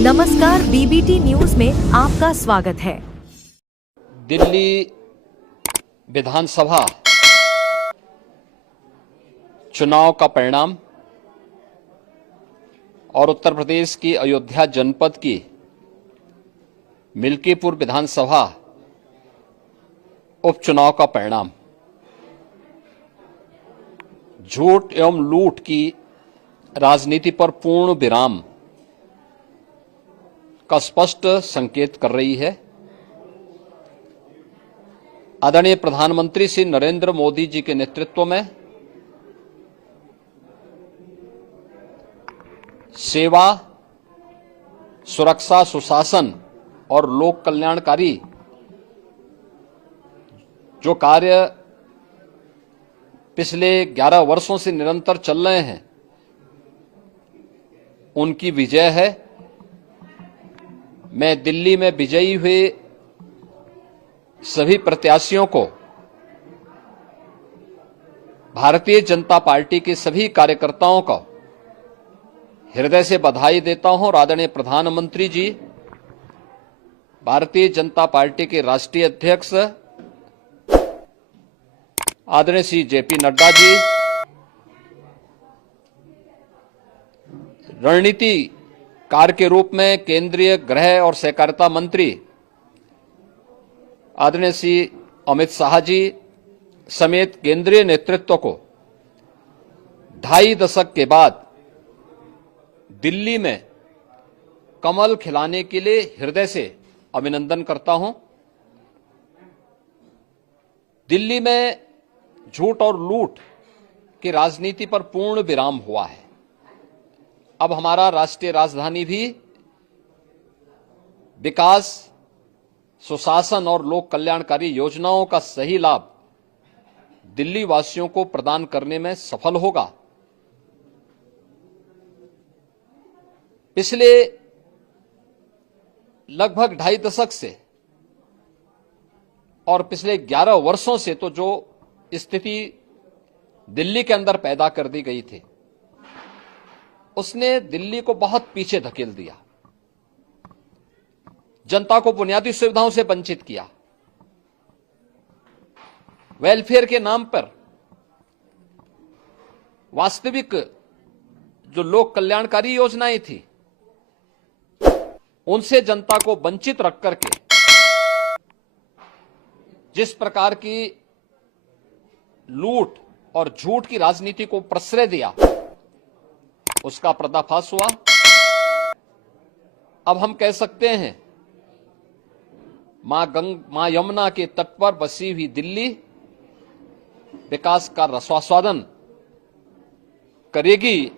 नमस्कार, BBT news में आपका स्वागत है। दिल्ली विधानसभा चुनाव का परिणाम और उत्तर प्रदेश की अयोध्या जनपद की मिल्कीपुर विधानसभा उपचुनाव का परिणाम झूठ एवं लूट की राजनीति पर पूर्ण विराम का स्पष्ट संकेत कर रही है। आदरणीय प्रधानमंत्री श्री नरेंद्र मोदी जी के नेतृत्व में सेवा, सुरक्षा, सुशासन और लोक कल्याणकारी जो कार्य पिछले 11 वर्षों से निरंतर चल रहे हैं, उनकी विजय है। मैं दिल्ली में विजयी हुए सभी प्रत्याशियों को, भारतीय जनता पार्टी के सभी कार्यकर्ताओं को हृदय से बधाई देता हूं और आदरणीय प्रधानमंत्री जी, भारतीय जनता पार्टी के राष्ट्रीय अध्यक्ष आदरणीय श्री जेपी नड्डा जी, रणनीतिकार के रूप में केंद्रीय गृह और सहकारिता मंत्री आदरणीय श्री अमित शाह जी समेत केंद्रीय नेतृत्व को 2.5 दशक के बाद दिल्ली में कमल खिलाने के लिए हृदय से अभिनंदन करता हूं। दिल्ली में झूठ और लूट की राजनीति पर पूर्ण विराम हुआ है। अब हमारा राष्ट्रीय राजधानी भी विकास, सुशासन और लोक कल्याणकारी योजनाओं का सही लाभ दिल्ली वासियों को प्रदान करने में सफल होगा। पिछले लगभग 2.5 दशक से और पिछले 11 वर्षों से तो जो स्थिति दिल्ली के अंदर पैदा कर दी गई थी, उसने दिल्ली को बहुत पीछे धकेल दिया, जनता को बुनियादी सुविधाओं से वंचित किया। वेलफेयर के नाम पर वास्तविक जो लोक कल्याणकारी योजनाएं थी, उनसे जनता को वंचित रख करके जिस प्रकार की लूट और झूठ की राजनीति को प्रश्रय दिया, उसका पर्दाफाश हुआ। अब हम कह सकते हैं मां यमुना के तट पर बसी हुई दिल्ली विकास का रसास्वादन करेगी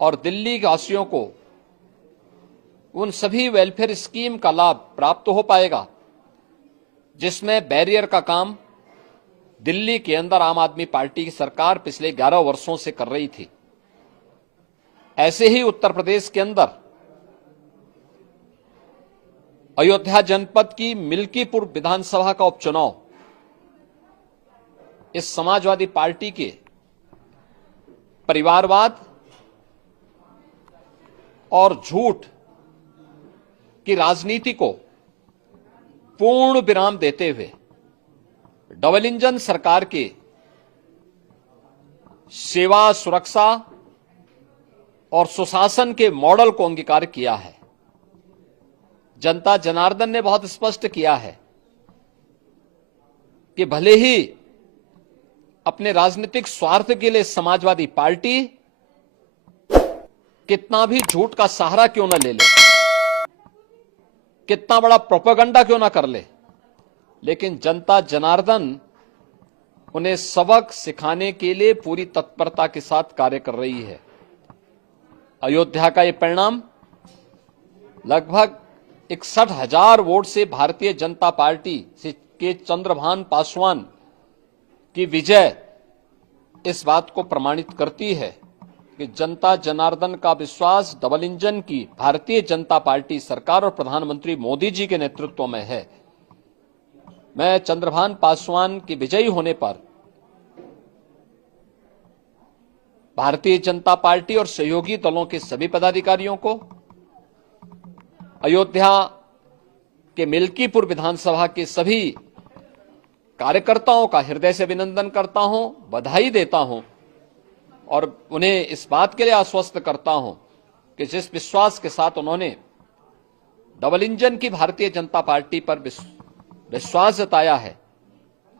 और दिल्ली वासियों को उन सभी वेलफेयर स्कीम का लाभ प्राप्त हो पाएगा जिसमें बैरियर का काम दिल्ली के अंदर आम आदमी पार्टी की सरकार पिछले 11 वर्षों से कर रही थी। ऐसे ही उत्तर प्रदेश के अंदर अयोध्या जनपद की मिल्कीपुर विधानसभा का उपचुनाव इस समाजवादी पार्टी के परिवारवाद और झूठ की राजनीति को पूर्ण विराम देते हुए डबल इंजन सरकार के सेवा, सुरक्षा और सुशासन के मॉडल को अंगीकार किया है। जनता जनार्दन ने बहुत स्पष्ट किया है कि भले ही अपने राजनीतिक स्वार्थ के लिए समाजवादी पार्टी कितना भी झूठ का सहारा क्यों न ले ले, कितना बड़ा प्रोपेगेंडा क्यों ना कर ले, लेकिन जनता जनार्दन उन्हें सबक सिखाने के लिए पूरी तत्परता के साथ कार्य कर रही है। अयोध्या का ये परिणाम लगभग 61,000 वोट से भारतीय जनता पार्टी के चंद्रभान पासवान की विजय इस बात को प्रमाणित करती है कि जनता जनार्दन का विश्वास डबल इंजन की भारतीय जनता पार्टी सरकार और प्रधानमंत्री मोदी जी के नेतृत्व में है। मैं चंद्रभान पासवान की विजयी होने पर भारतीय जनता पार्टी और सहयोगी दलों के सभी पदाधिकारियों को, अयोध्या के मिल्कीपुर विधानसभा के सभी कार्यकर्ताओं का हृदय से अभिनंदन करता हूं, बधाई देता हूं और उन्हें इस बात के लिए आश्वस्त करता हूं कि जिस विश्वास के साथ उन्होंने डबल इंजन की भारतीय जनता पार्टी पर विश्वास जताया है,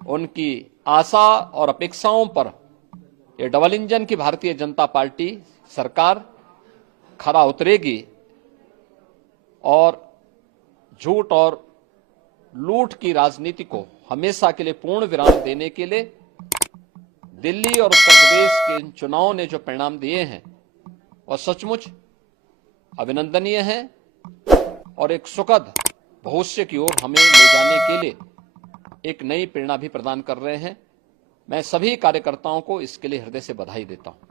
उनकी आशा और अपेक्षाओं पर ये डबल इंजन की भारतीय जनता पार्टी सरकार खरा उतरेगी और झूठ और लूट की राजनीति को हमेशा के लिए पूर्ण विराम देने के लिए दिल्ली और उत्तर प्रदेश के इन चुनावों ने जो परिणाम दिए हैं वह सचमुच अभिनंदनीय हैं और एक सुखद भविष्य की ओर हमें ले जाने के लिए एक नई प्रेरणा भी प्रदान कर रहे हैं। मैं सभी कार्यकर्ताओं को इसके लिए हृदय से बधाई देता हूं।